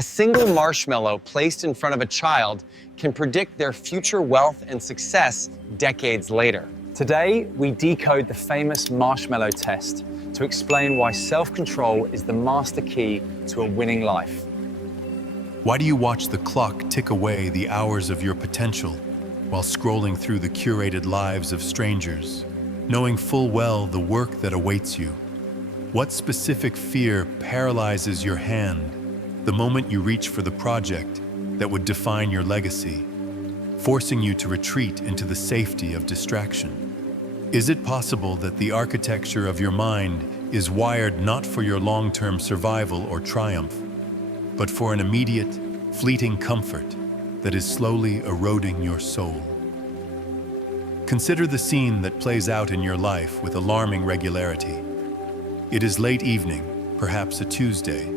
A single marshmallow placed in front of a child can predict their future wealth and success decades later. Today, we decode the famous Marshmallow Test to explain why self-control is the master key to a winning life. Why do you watch the clock tick away the hours of your potential while scrolling through the curated lives of strangers, knowing full well the work that awaits you? What specific fear paralyzes your hand the moment you reach for the project that would define your legacy, forcing you to retreat into the safety of distraction? Is it possible that the architecture of your mind is wired not for your long-term survival or triumph, but for an immediate, fleeting comfort that is slowly eroding your soul? Consider the scene that plays out in your life with alarming regularity. It is late evening, perhaps a Tuesday.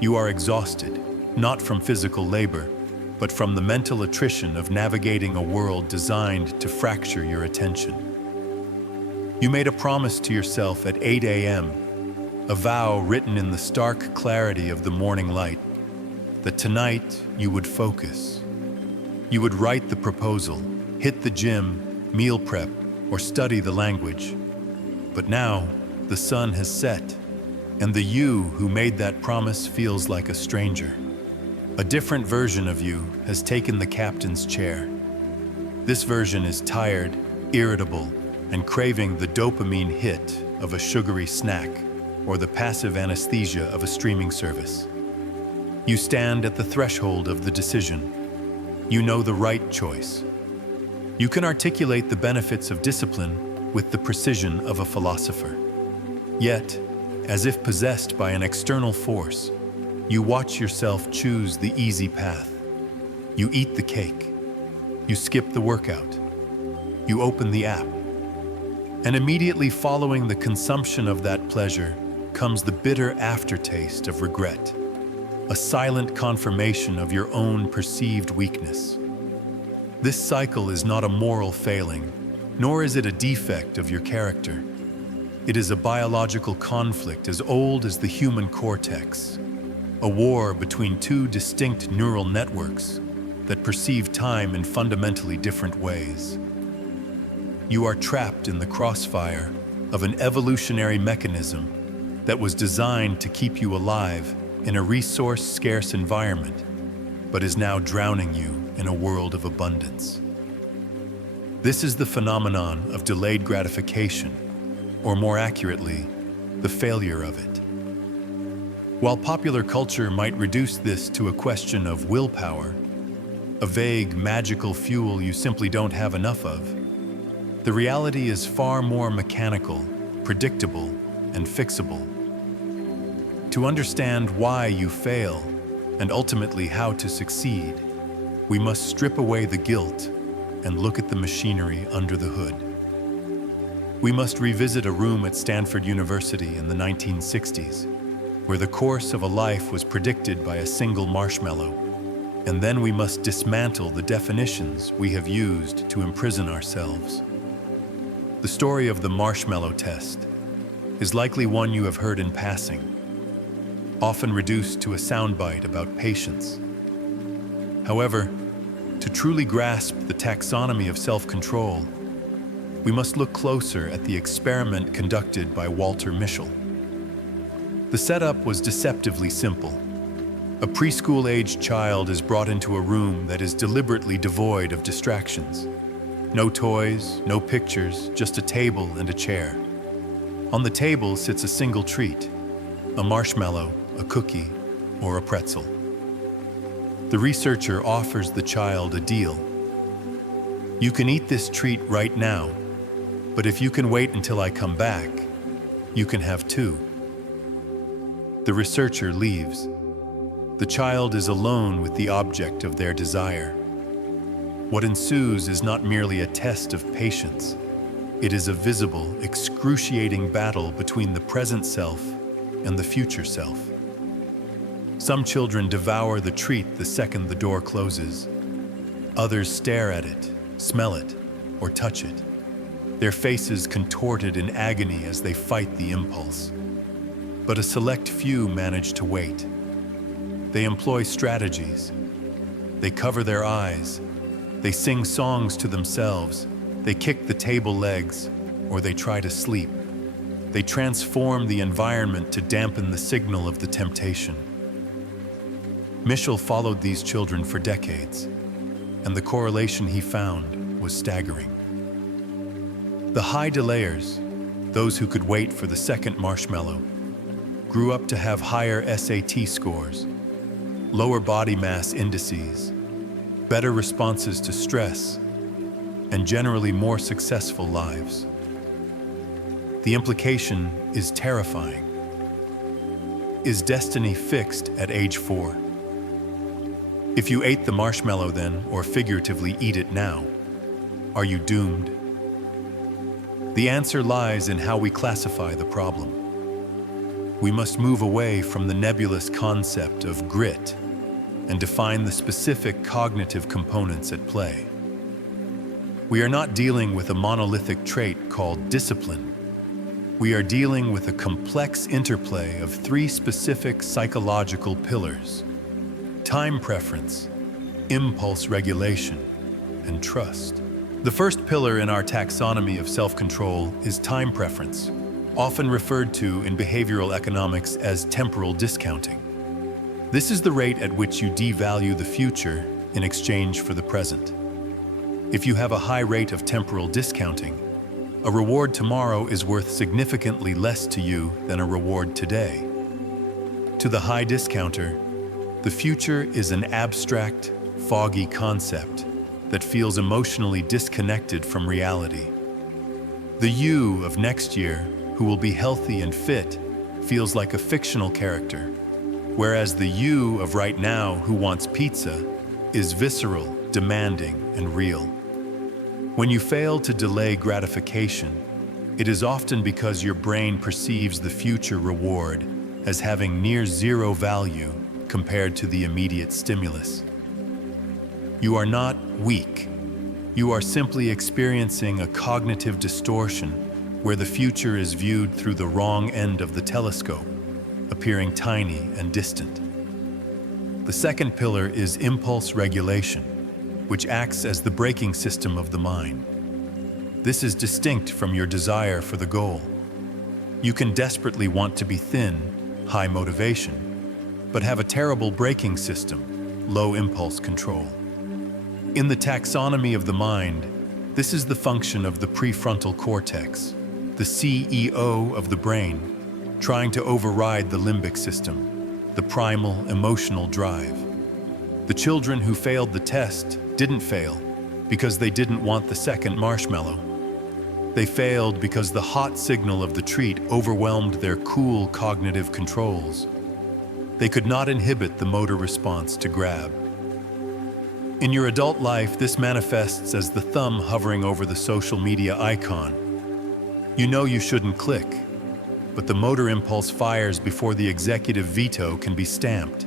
You are exhausted, not from physical labor, but from the mental attrition of navigating a world designed to fracture your attention. You made a promise to yourself at 8 a.m., a vow written in the stark clarity of the morning light, that tonight you would focus. You would write the proposal, hit the gym, meal prep, or study the language. But now, the sun has set, and the you who made that promise feels like a stranger. A different version of you has taken the captain's chair. This version is tired, irritable, and craving the dopamine hit of a sugary snack or the passive anesthesia of a streaming service. You stand at the threshold of the decision. You know the right choice. You can articulate the benefits of discipline with the precision of a philosopher. Yet, as if possessed by an external force, you watch yourself choose the easy path. You eat the cake. You skip the workout. You open the app. And immediately following the consumption of that pleasure comes the bitter aftertaste of regret, a silent confirmation of your own perceived weakness. This cycle is not a moral failing, nor is it a defect of your character. It is a biological conflict as old as the human cortex, a war between two distinct neural networks that perceive time in fundamentally different ways. You are trapped in the crossfire of an evolutionary mechanism that was designed to keep you alive in a resource-scarce environment, but is now drowning you in a world of abundance. This is the phenomenon of delayed gratification, or more accurately, the failure of it. While popular culture might reduce this to a question of willpower, a vague, magical fuel you simply don't have enough of, the reality is far more mechanical, predictable, and fixable. To understand why you fail, and ultimately how to succeed, we must strip away the guilt and look at the machinery under the hood. We must revisit a room at Stanford University in the 1960s, where the course of a life was predicted by a single marshmallow, and then we must dismantle the definitions we have used to imprison ourselves. The story of the Marshmallow Test is likely one you have heard in passing, often reduced to a soundbite about patience. However, to truly grasp the taxonomy of self-control, we must look closer at the experiment conducted by Walter Mischel. The setup was deceptively simple. A preschool-aged child is brought into a room that is deliberately devoid of distractions. No toys, no pictures, just a table and a chair. On the table sits a single treat, a marshmallow, a cookie, or a pretzel. The researcher offers the child a deal. You can eat this treat right now, but if you can wait until I come back, you can have two. The researcher leaves. The child is alone with the object of their desire. What ensues is not merely a test of patience. It is a visible, excruciating battle between the present self and the future self. Some children devour the treat the second the door closes. Others stare at it, smell it, or touch it, their faces contorted in agony as they fight the impulse. But a select few manage to wait. They employ strategies. They cover their eyes. They sing songs to themselves. They kick the table legs, or they try to sleep. They transform the environment to dampen the signal of the temptation. Mischel followed these children for decades, and the correlation he found was staggering. The high delayers, those who could wait for the second marshmallow, grew up to have higher SAT scores, lower body mass indices, better responses to stress, and generally more successful lives. The implication is terrifying. Is destiny fixed at age 4? If you ate the marshmallow then, or figuratively eat it now, are you doomed? The answer lies in how we classify the problem. We must move away from the nebulous concept of grit and define the specific cognitive components at play. We are not dealing with a monolithic trait called discipline. We are dealing with a complex interplay of 3 specific psychological pillars: time preference, impulse regulation, and trust. The first pillar in our taxonomy of self-control is time preference, often referred to in behavioral economics as temporal discounting. This is the rate at which you devalue the future in exchange for the present. If you have a high rate of temporal discounting, a reward tomorrow is worth significantly less to you than a reward today. To the high discounter, the future is an abstract, foggy concept that feels emotionally disconnected from reality. The you of next year, who will be healthy and fit, feels like a fictional character, whereas the you of right now who wants pizza is visceral, demanding, and real. When you fail to delay gratification, it is often because your brain perceives the future reward as having near zero value compared to the immediate stimulus. You are not weak. You are simply experiencing a cognitive distortion where the future is viewed through the wrong end of the telescope, appearing tiny and distant. The second pillar is impulse regulation, which acts as the braking system of the mind. This is distinct from your desire for the goal. You can desperately want to be thin, high motivation, but have a terrible braking system, low impulse control. In the taxonomy of the mind, this is the function of the prefrontal cortex, the CEO of the brain, trying to override the limbic system, the primal emotional drive. The children who failed the test didn't fail because they didn't want the second marshmallow. They failed because the hot signal of the treat overwhelmed their cool cognitive controls. They could not inhibit the motor response to grab. In your adult life, this manifests as the thumb hovering over the social media icon. You know you shouldn't click, but the motor impulse fires before the executive veto can be stamped.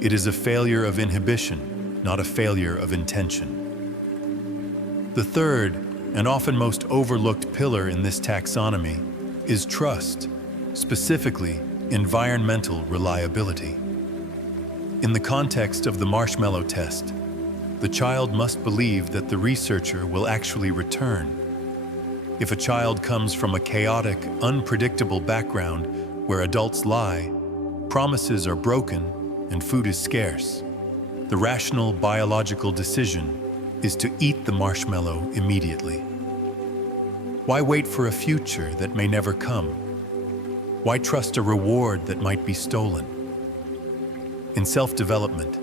It is a failure of inhibition, not a failure of intention. The third, and often most overlooked pillar in this taxonomy, is trust, specifically environmental reliability. In the context of the Marshmallow Test, the child must believe that the researcher will actually return. If a child comes from a chaotic, unpredictable background where adults lie, promises are broken, and food is scarce, the rational biological decision is to eat the marshmallow immediately. Why wait for a future that may never come? Why trust a reward that might be stolen? In self-development,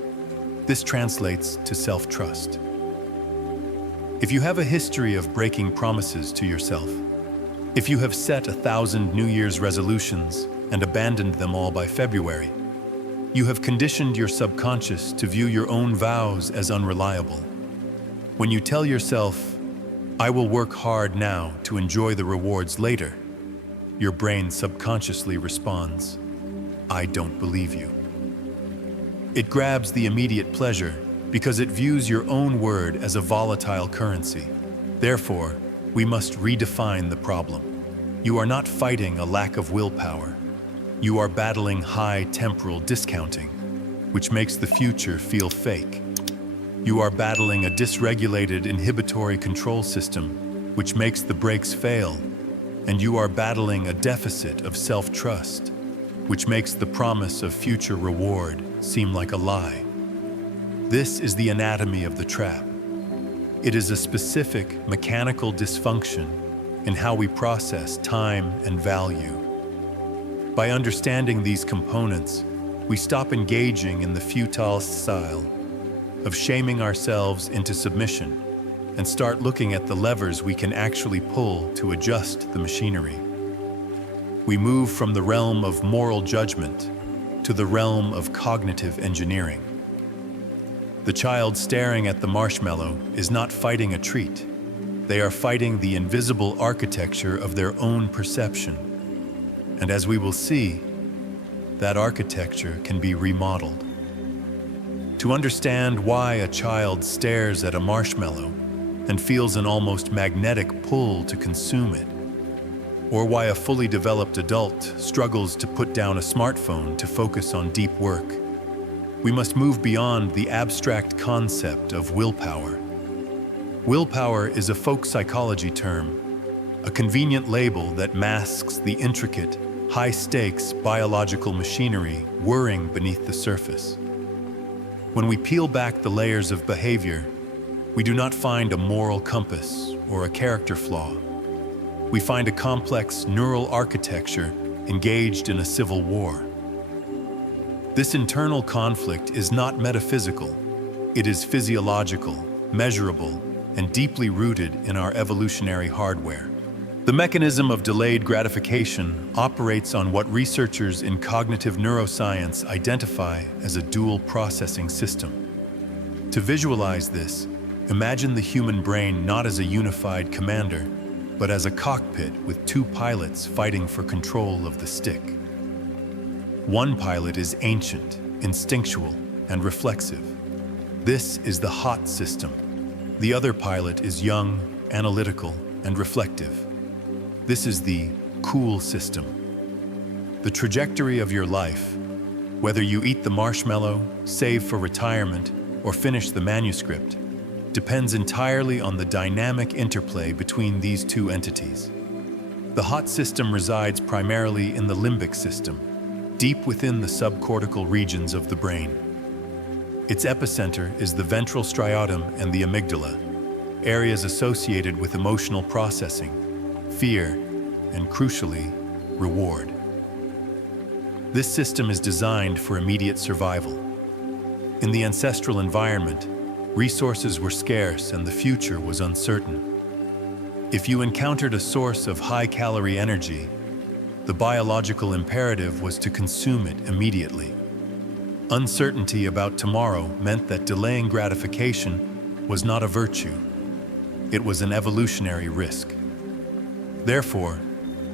this translates to self-trust. If you have a history of breaking promises to yourself, if you have set 1,000 New Year's resolutions and abandoned them all by February, you have conditioned your subconscious to view your own vows as unreliable. When you tell yourself, "I will work hard now to enjoy the rewards later," your brain subconsciously responds, "I don't believe you." It grabs the immediate pleasure because it views your own word as a volatile currency. Therefore, we must redefine the problem. You are not fighting a lack of willpower. You are battling high temporal discounting. which makes the future feel fake. You are battling a dysregulated inhibitory control system, which makes the brakes fail, and you are battling a deficit of self-trust, which makes the promise of future reward seem like a lie. This is the anatomy of the trap. It is a specific mechanical dysfunction in how we process time and value. By understanding these components, we stop engaging in the futile style of shaming ourselves into submission and start looking at the levers we can actually pull to adjust the machinery. We move from the realm of moral judgment to the realm of cognitive engineering. The child staring at the marshmallow is not fighting a treat. They are fighting the invisible architecture of their own perception. And as we will see, that architecture can be remodeled. To understand why a child stares at a marshmallow and feels an almost magnetic pull to consume it, or why a fully developed adult struggles to put down a smartphone to focus on deep work, we must move beyond the abstract concept of willpower. Willpower is a folk psychology term, a convenient label that masks the intricate, high-stakes biological machinery whirring beneath the surface. When we peel back the layers of behavior, we do not find a moral compass or a character flaw. We find a complex neural architecture engaged in a civil war. This internal conflict is not metaphysical. It is physiological, measurable, and deeply rooted in our evolutionary hardware. The mechanism of delayed gratification operates on what researchers in cognitive neuroscience identify as a dual processing system. To visualize this, imagine the human brain not as a unified commander, but as a cockpit with two pilots fighting for control of the stick. One pilot is ancient, instinctual, and reflexive. This is the hot system. The other pilot is young, analytical, and reflective. This is the cool system. The trajectory of your life, whether you eat the marshmallow, save for retirement, or finish the manuscript, depends entirely on the dynamic interplay between these two entities. The hot system resides primarily in the limbic system, deep within the subcortical regions of the brain. Its epicenter is the ventral striatum and the amygdala, areas associated with emotional processing, fear, and crucially, reward. This system is designed for immediate survival. In the ancestral environment, resources were scarce and the future was uncertain. If you encountered a source of high-calorie energy, the biological imperative was to consume it immediately. Uncertainty about tomorrow meant that delaying gratification was not a virtue. It was an evolutionary risk. Therefore,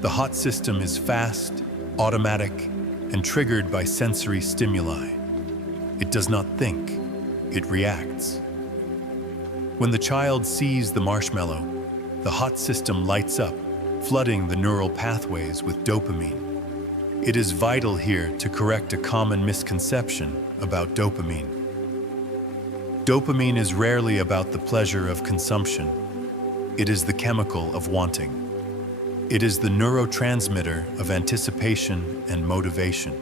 the hot system is fast, automatic, and triggered by sensory stimuli. It does not think, it reacts. When the child sees the marshmallow, the hot system lights up, flooding the neural pathways with dopamine. It is vital here to correct a common misconception about dopamine. Dopamine is rarely about the pleasure of consumption. It is the chemical of wanting. It is the neurotransmitter of anticipation and motivation.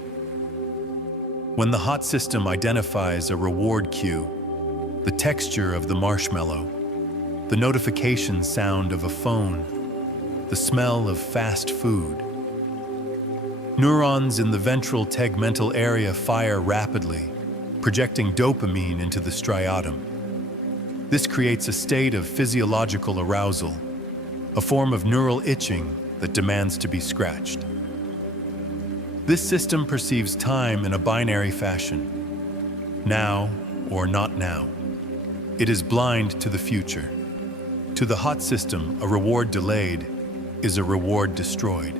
When the hot system identifies a reward cue, the texture of the marshmallow, the notification sound of a phone, the smell of fast food. Neurons in the ventral tegmental area fire rapidly, projecting dopamine into the striatum. This creates a state of physiological arousal, a form of neural itching that demands to be scratched. This system perceives time in a binary fashion, now or not now. It is blind to the future. To the hot system, a reward delayed is a reward destroyed.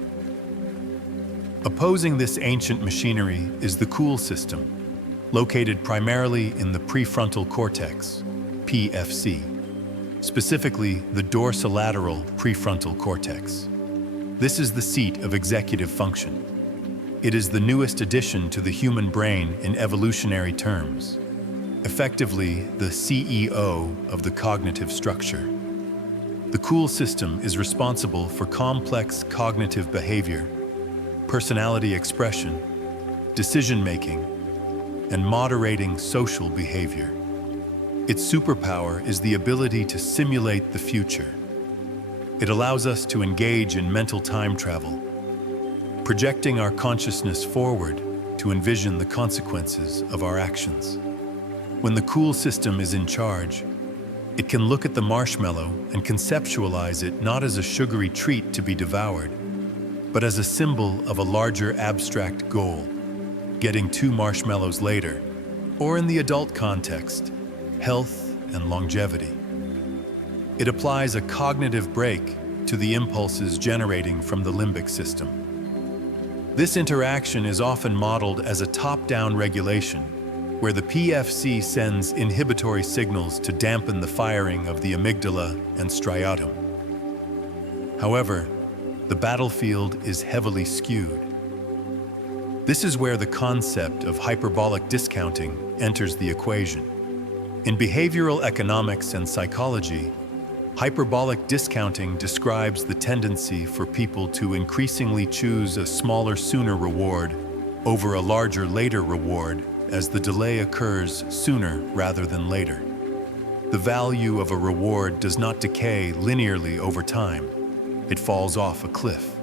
Opposing this ancient machinery is the cool system, located primarily in the prefrontal cortex, PFC, specifically the dorsolateral prefrontal cortex. This is the seat of executive function. It is the newest addition to the human brain in evolutionary terms, effectively the CEO of the cognitive structure. The cool system is responsible for complex cognitive behavior, personality expression, decision-making, and moderating social behavior. Its superpower is the ability to simulate the future. It allows us to engage in mental time travel, projecting our consciousness forward to envision the consequences of our actions. When the cool system is in charge, it can look at the marshmallow and conceptualize it not as a sugary treat to be devoured, but as a symbol of a larger abstract goal, getting 2 marshmallows later, or in the adult context, health and longevity. It applies a cognitive brake to the impulses generating from the limbic system. This interaction is often modeled as a top-down regulation, where the PFC sends inhibitory signals to dampen the firing of the amygdala and striatum. However, the battlefield is heavily skewed. This is where the concept of hyperbolic discounting enters the equation. In behavioral economics and psychology, hyperbolic discounting describes the tendency for people to increasingly choose a smaller sooner reward over a larger later reward as the delay occurs sooner rather than later. The value of a reward does not decay linearly over time. It falls off a cliff.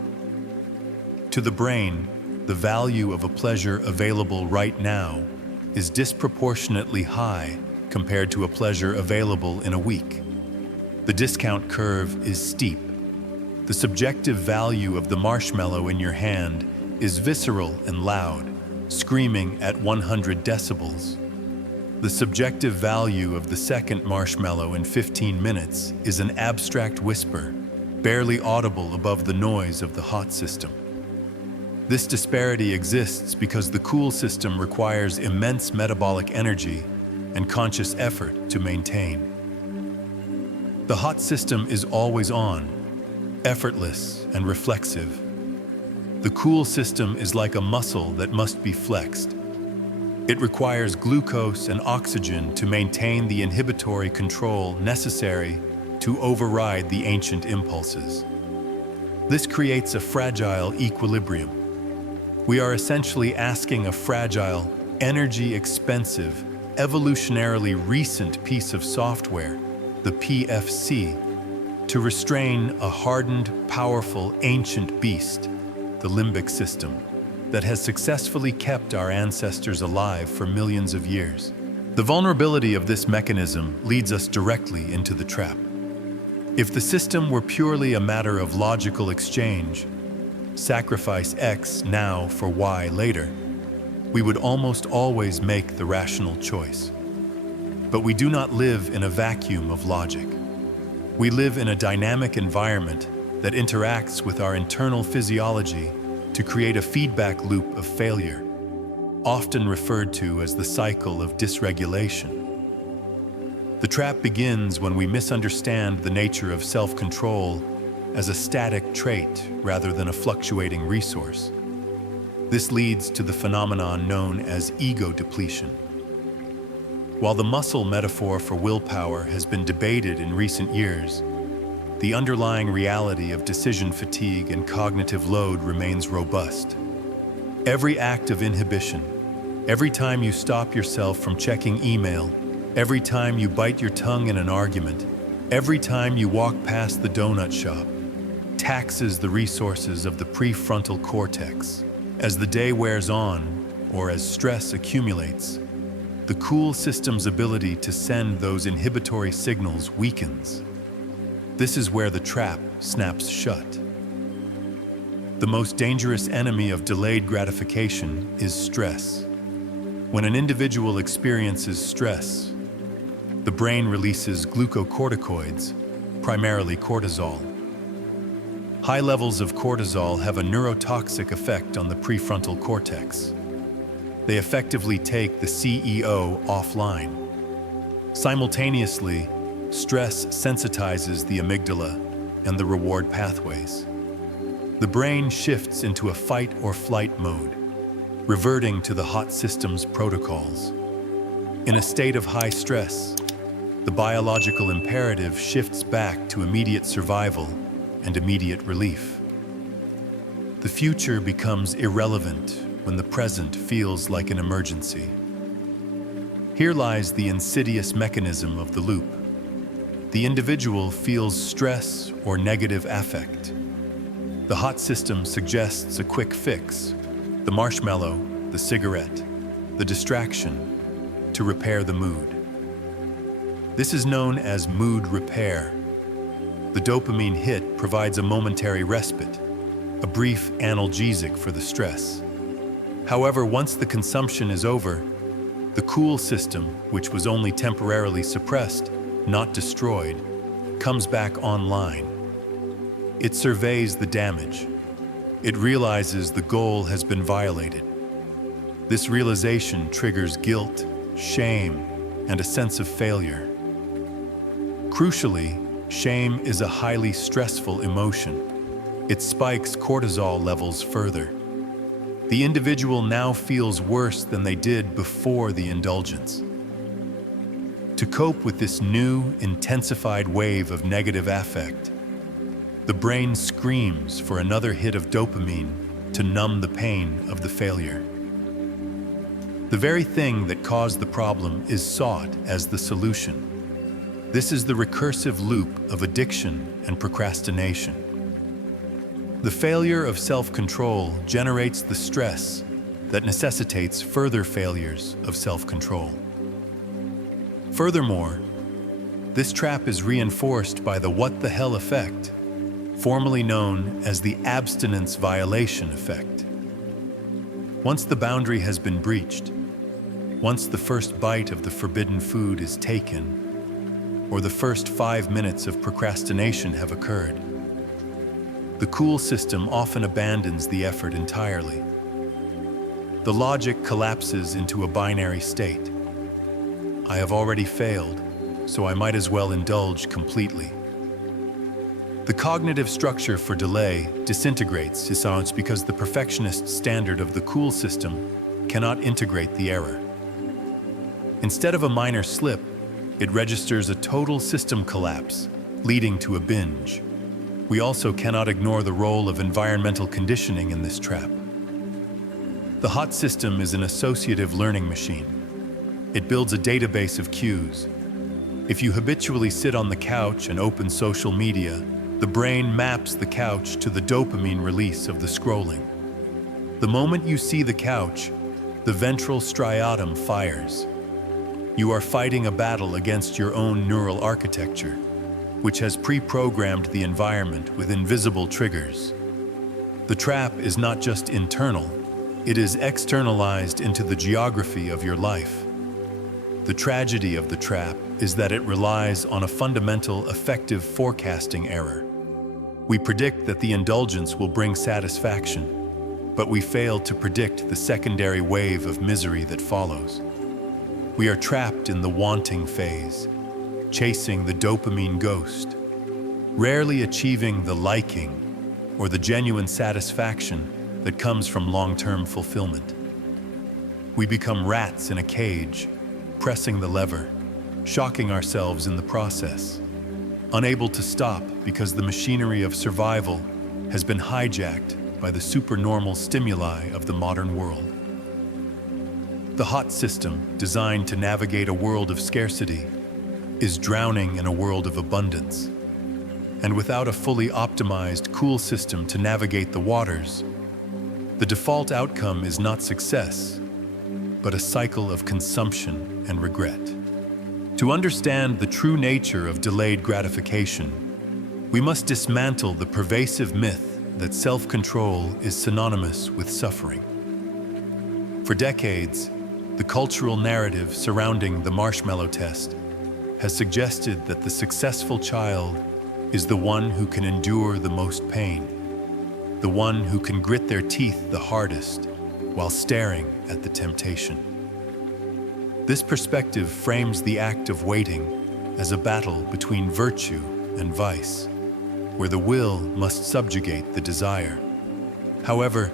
To the brain, the value of a pleasure available right now is disproportionately high compared to a pleasure available in a week. The discount curve is steep. The subjective value of the marshmallow in your hand is visceral and loud, screaming at 100 decibels. The subjective value of the second marshmallow in 15 minutes is an abstract whisper, barely audible above the noise of the hot system. This disparity exists because the cool system requires immense metabolic energy and conscious effort to maintain. The hot system is always on, effortless and reflexive. The cool system is like a muscle that must be flexed. It requires glucose and oxygen to maintain the inhibitory control necessary to override the ancient impulses. This creates a fragile equilibrium. We are essentially asking a fragile, energy-expensive, evolutionarily recent piece of software, the PFC, to restrain a hardened, powerful, ancient beast, the limbic system, that has successfully kept our ancestors alive for millions of years. The vulnerability of this mechanism leads us directly into the trap. If the system were purely a matter of logical exchange, sacrifice X now for Y later, we would almost always make the rational choice. But we do not live in a vacuum of logic. We live in a dynamic environment that interacts with our internal physiology to create a feedback loop of failure, often referred to as the cycle of dysregulation. The trap begins when we misunderstand the nature of self-control as a static trait rather than a fluctuating resource. This leads to the phenomenon known as ego depletion. While the muscle metaphor for willpower has been debated in recent years, the underlying reality of decision fatigue and cognitive load remains robust. Every act of inhibition, every time you stop yourself from checking email, every time you bite your tongue in an argument, every time you walk past the donut shop, taxes the resources of the prefrontal cortex. As the day wears on, or as stress accumulates, the cool system's ability to send those inhibitory signals weakens. This is where the trap snaps shut. The most dangerous enemy of delayed gratification is stress. When an individual experiences stress, the brain releases glucocorticoids, primarily cortisol. High levels of cortisol have a neurotoxic effect on the prefrontal cortex. They effectively take the CEO offline. Simultaneously, stress sensitizes the amygdala and the reward pathways. The brain shifts into a fight or flight mode, reverting to the hot system's protocols. In a state of high stress, the biological imperative shifts back to immediate survival and immediate relief. The future becomes irrelevant when the present feels like an emergency. Here lies the insidious mechanism of the loop. The individual feels stress or negative affect. The hot system suggests a quick fix, the marshmallow, the cigarette, the distraction, to repair the mood. This is known as mood repair. The dopamine hit provides a momentary respite, a brief analgesic for the stress. However, once the consumption is over, the cool system, which was only temporarily suppressed, not destroyed, comes back online. It surveys the damage. It realizes the goal has been violated. This realization triggers guilt, shame, and a sense of failure. Crucially, shame is a highly stressful emotion. It spikes cortisol levels further. The individual now feels worse than they did before the indulgence. To cope with this new, intensified wave of negative affect, the brain screams for another hit of dopamine to numb the pain of the failure. The very thing that caused the problem is sought as the solution. This is the recursive loop of addiction and procrastination. The failure of self-control generates the stress that necessitates further failures of self-control. Furthermore, this trap is reinforced by the what the hell effect, formerly known as the abstinence violation effect. Once the boundary has been breached, once the first bite of the forbidden food is taken, or the first 5 minutes of procrastination have occurred, the cool system often abandons the effort entirely. The logic collapses into a binary state. I have already failed, so I might as well indulge completely. The cognitive structure for delay disintegrates because the perfectionist standard of the cool system cannot integrate the error. Instead of a minor slip, it registers a total system collapse, leading to a binge. We also cannot ignore the role of environmental conditioning in this trap. The hot system is an associative learning machine. It builds a database of cues. If you habitually sit on the couch and open social media, the brain maps the couch to the dopamine release of the scrolling. The moment you see the couch, the ventral striatum fires. You are fighting a battle against your own neural architecture, which has pre-programmed the environment with invisible triggers. The trap is not just internal, it is externalized into the geography of your life. The tragedy of the trap is that it relies on a fundamental affective forecasting error. We predict that the indulgence will bring satisfaction, but we fail to predict the secondary wave of misery that follows. We are trapped in the wanting phase, chasing the dopamine ghost, rarely achieving the liking or the genuine satisfaction that comes from long-term fulfillment. We become rats in a cage, pressing the lever, shocking ourselves in the process, unable to stop because the machinery of survival has been hijacked by the supernormal stimuli of the modern world. The hot system, designed to navigate a world of scarcity, is drowning in a world of abundance. And without a fully optimized cool system to navigate the waters, the default outcome is not success, but a cycle of consumption and regret. To understand the true nature of delayed gratification, we must dismantle the pervasive myth that self-control is synonymous with suffering. For decades, the cultural narrative surrounding the Marshmallow Test has suggested that the successful child is the one who can endure the most pain, the one who can grit their teeth the hardest while staring at the temptation. This perspective frames the act of waiting as a battle between virtue and vice, where the will must subjugate the desire. However,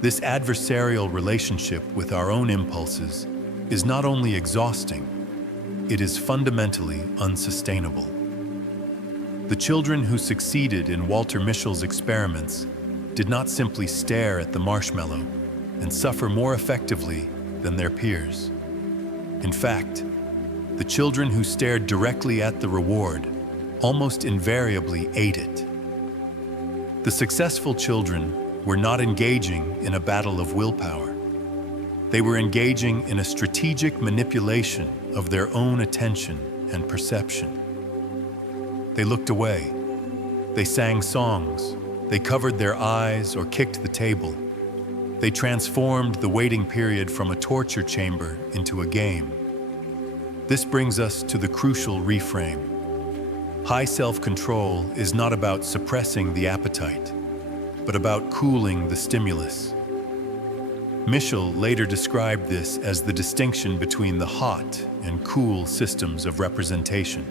This adversarial relationship with our own impulses is not only exhausting, it is fundamentally unsustainable. The children who succeeded in Walter Mischel's experiments did not simply stare at the marshmallow and suffer more effectively than their peers. In fact, the children who stared directly at the reward almost invariably ate it. The successful children were not engaging in a battle of willpower. They were engaging in a strategic manipulation of their own attention and perception. They looked away. They sang songs. They covered their eyes or kicked the table. They transformed the waiting period from a torture chamber into a game. This brings us to the crucial reframe. High self-control is not about suppressing the appetite, but about cooling the stimulus. Mischel later described this as the distinction between the hot and cool systems of representation.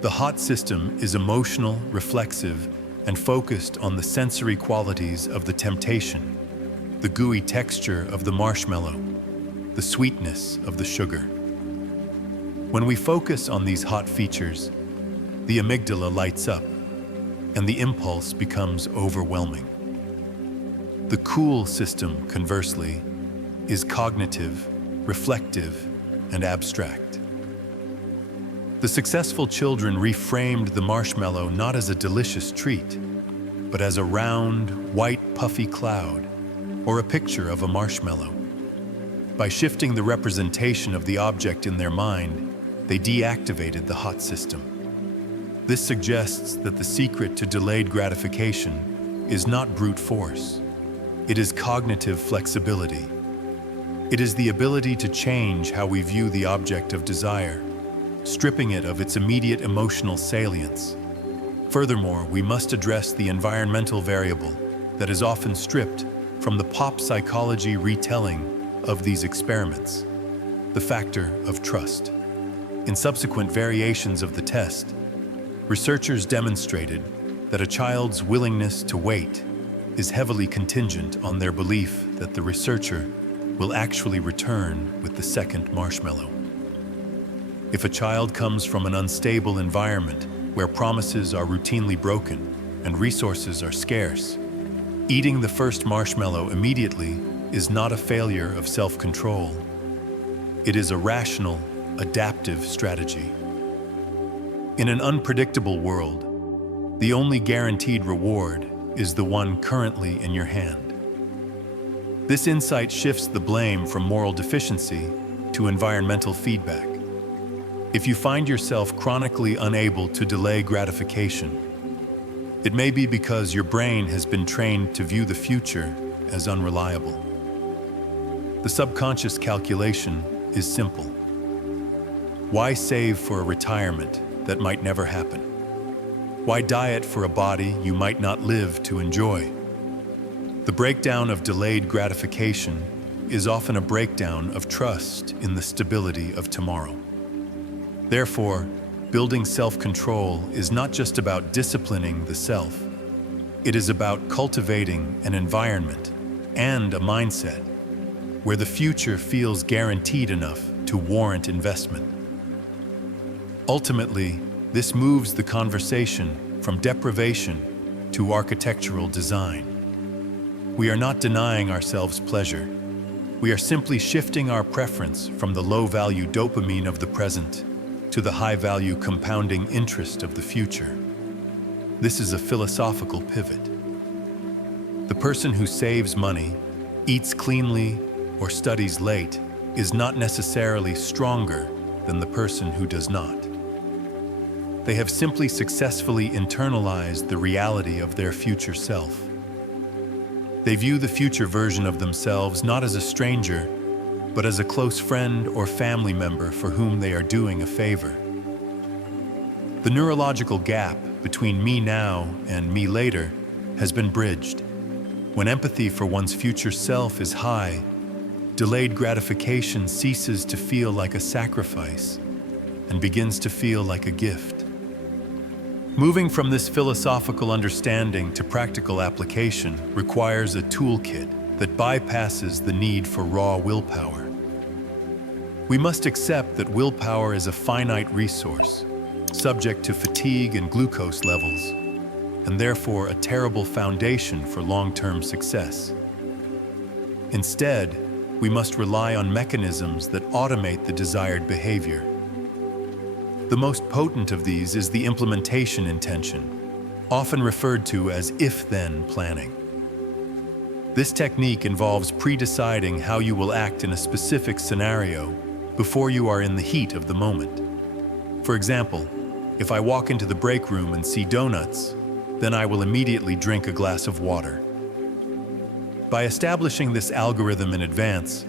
The hot system is emotional, reflexive, and focused on the sensory qualities of the temptation, the gooey texture of the marshmallow, the sweetness of the sugar. When we focus on these hot features, the amygdala lights up, and the impulse becomes overwhelming. The cool system, conversely, is cognitive, reflective, and abstract. The successful children reframed the marshmallow not as a delicious treat, but as a round, white, puffy cloud, or a picture of a marshmallow. By shifting the representation of the object in their mind, they deactivated the hot system. This suggests that the secret to delayed gratification is not brute force. It is cognitive flexibility. It is the ability to change how we view the object of desire, stripping it of its immediate emotional salience. Furthermore, we must address the environmental variable that is often stripped from the pop psychology retelling of these experiments, the factor of trust. In subsequent variations of the test, researchers demonstrated that a child's willingness to wait is heavily contingent on their belief that the researcher will actually return with the second marshmallow. If a child comes from an unstable environment where promises are routinely broken and resources are scarce, eating the first marshmallow immediately is not a failure of self-control. It is a rational, adaptive strategy. In an unpredictable world, the only guaranteed reward is the one currently in your hand. This insight shifts the blame from moral deficiency to environmental feedback. If you find yourself chronically unable to delay gratification, it may be because your brain has been trained to view the future as unreliable. The subconscious calculation is simple. Why save for a retirement that might never happen? Why diet for a body you might not live to enjoy? The breakdown of delayed gratification is often a breakdown of trust in the stability of tomorrow. Therefore, building self-control is not just about disciplining the self. It is about cultivating an environment and a mindset where the future feels guaranteed enough to warrant investment. Ultimately, this moves the conversation from deprivation to architectural design. We are not denying ourselves pleasure. We are simply shifting our preference from the low-value dopamine of the present to the high-value compounding interest of the future. This is a philosophical pivot. The person who saves money, eats cleanly, or studies late is not necessarily stronger than the person who does not. They have simply successfully internalized the reality of their future self. They view the future version of themselves not as a stranger, but as a close friend or family member for whom they are doing a favor. The neurological gap between me now and me later has been bridged. When empathy for one's future self is high, delayed gratification ceases to feel like a sacrifice and begins to feel like a gift. Moving from this philosophical understanding to practical application requires a toolkit that bypasses the need for raw willpower. We must accept that willpower is a finite resource, subject to fatigue and glucose levels, and therefore a terrible foundation for long-term success. Instead, we must rely on mechanisms that automate the desired behavior. The most potent of these is the implementation intention, often referred to as if-then planning. This technique involves pre-deciding how you will act in a specific scenario before you are in the heat of the moment. For example, if I walk into the break room and see donuts, then I will immediately drink a glass of water. By establishing this algorithm in advance,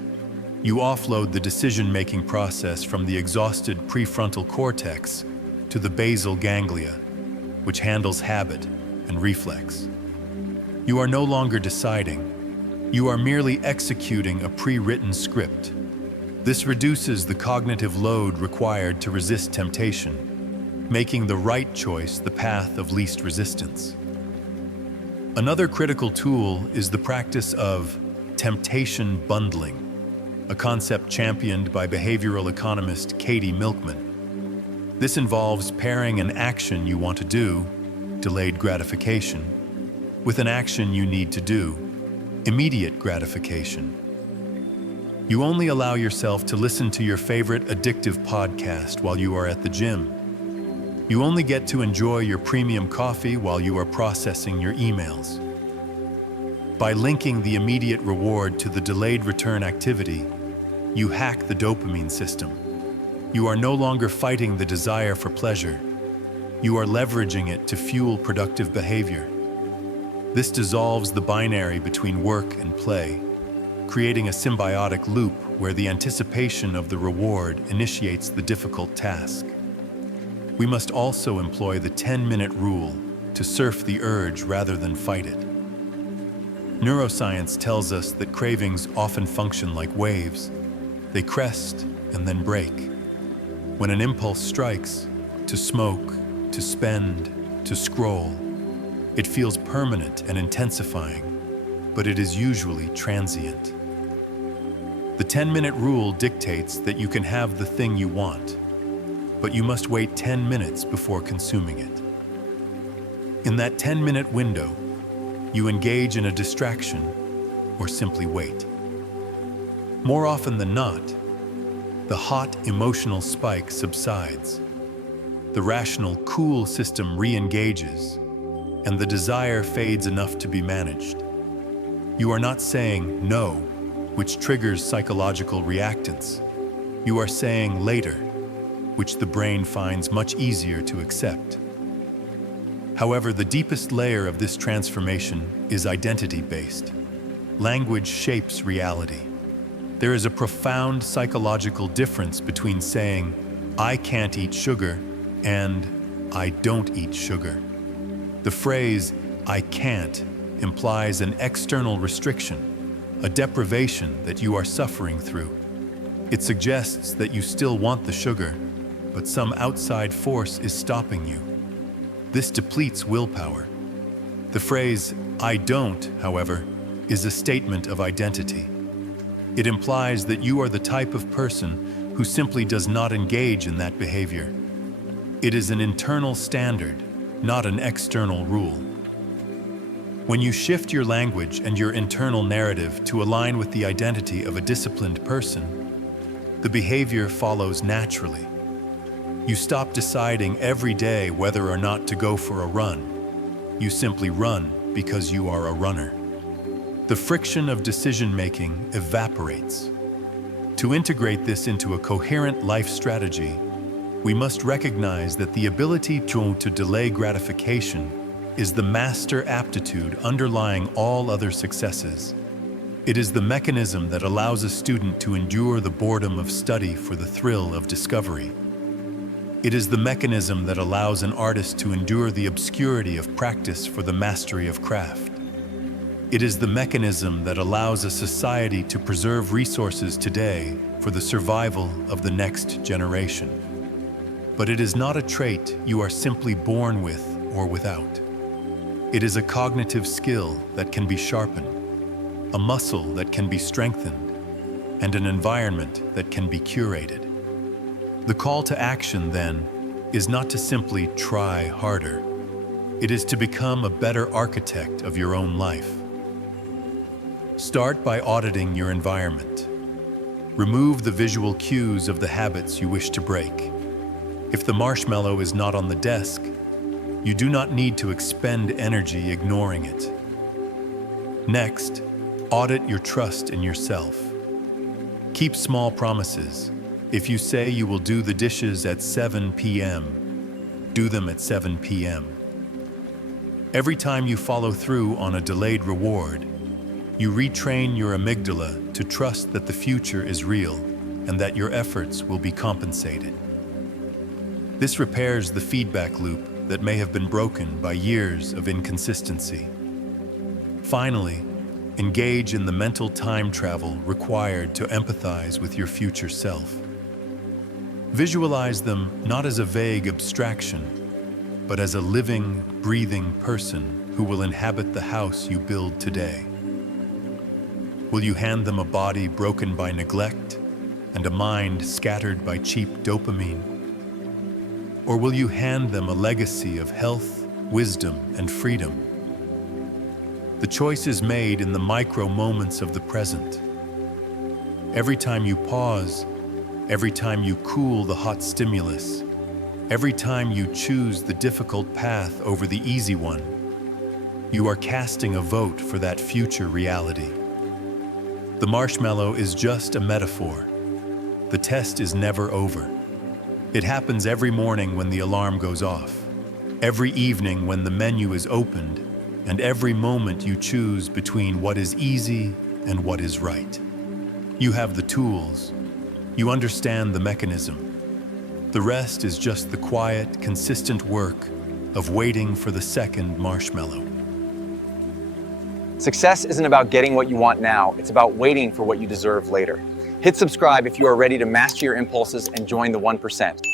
you offload the decision-making process from the exhausted prefrontal cortex to the basal ganglia, which handles habit and reflex. You are no longer deciding. You are merely executing a pre-written script. This reduces the cognitive load required to resist temptation, making the right choice the path of least resistance. Another critical tool is the practice of temptation bundling, a concept championed by behavioral economist Katie Milkman. This involves pairing an action you want to do, delayed gratification, with an action you need to do, immediate gratification. You only allow yourself to listen to your favorite addictive podcast while you are at the gym. You only get to enjoy your premium coffee while you are processing your emails. By linking the immediate reward to the delayed return activity, you hack the dopamine system. You are no longer fighting the desire for pleasure. You are leveraging it to fuel productive behavior. This dissolves the binary between work and play, creating a symbiotic loop where the anticipation of the reward initiates the difficult task. We must also employ the 10-minute rule to surf the urge rather than fight it. Neuroscience tells us that cravings often function like waves. They crest and then break. When an impulse strikes, to smoke, to spend, to scroll, it feels permanent and intensifying, but it is usually transient. The 10-minute rule dictates that you can have the thing you want, but you must wait 10 minutes before consuming it. In that 10-minute window, you engage in a distraction or simply wait. More often than not, the hot emotional spike subsides. The rational cool system re-engages, and the desire fades enough to be managed. You are not saying no, which triggers psychological reactance. You are saying later, which the brain finds much easier to accept. However, the deepest layer of this transformation is identity-based. Language shapes reality. There is a profound psychological difference between saying, "I can't eat sugar," and "I don't eat sugar." The phrase, "I can't," implies an external restriction, a deprivation that you are suffering through. It suggests that you still want the sugar, but some outside force is stopping you. This depletes willpower. The phrase, "I don't," however, is a statement of identity. It implies that you are the type of person who simply does not engage in that behavior. It is an internal standard, not an external rule. When you shift your language and your internal narrative to align with the identity of a disciplined person, the behavior follows naturally. You stop deciding every day whether or not to go for a run. You simply run because you are a runner. The friction of decision-making evaporates. To integrate this into a coherent life strategy, we must recognize that the ability to delay gratification is the master aptitude underlying all other successes. It is the mechanism that allows a student to endure the boredom of study for the thrill of discovery. It is the mechanism that allows an artist to endure the obscurity of practice for the mastery of craft. It is the mechanism that allows a society to preserve resources today for the survival of the next generation. But it is not a trait you are simply born with or without. It is a cognitive skill that can be sharpened, a muscle that can be strengthened, and an environment that can be curated. The call to action, then, is not to simply try harder. It is to become a better architect of your own life. Start by auditing your environment. Remove the visual cues of the habits you wish to break. If the marshmallow is not on the desk, you do not need to expend energy ignoring it. Next, audit your trust in yourself. Keep small promises. If you say you will do the dishes at 7 p.m., do them at 7 p.m. Every time you follow through on a delayed reward, you retrain your amygdala to trust that the future is real and that your efforts will be compensated. This repairs the feedback loop that may have been broken by years of inconsistency. Finally, engage in the mental time travel required to empathize with your future self. Visualize them not as a vague abstraction, but as a living, breathing person who will inhabit the house you build today. Will you hand them a body broken by neglect and a mind scattered by cheap dopamine? Or will you hand them a legacy of health, wisdom, and freedom? The choice is made in the micro moments of the present. Every time you pause, every time you cool the hot stimulus, every time you choose the difficult path over the easy one, you are casting a vote for that future reality. The marshmallow is just a metaphor. The test is never over. It happens every morning when the alarm goes off, every evening when the menu is opened, and every moment you choose between what is easy and what is right. You have the tools. You understand the mechanism. The rest is just the quiet, consistent work of waiting for the second marshmallow. Success isn't about getting what you want now, it's about waiting for what you deserve later. Hit subscribe if you are ready to master your impulses and join the 1%.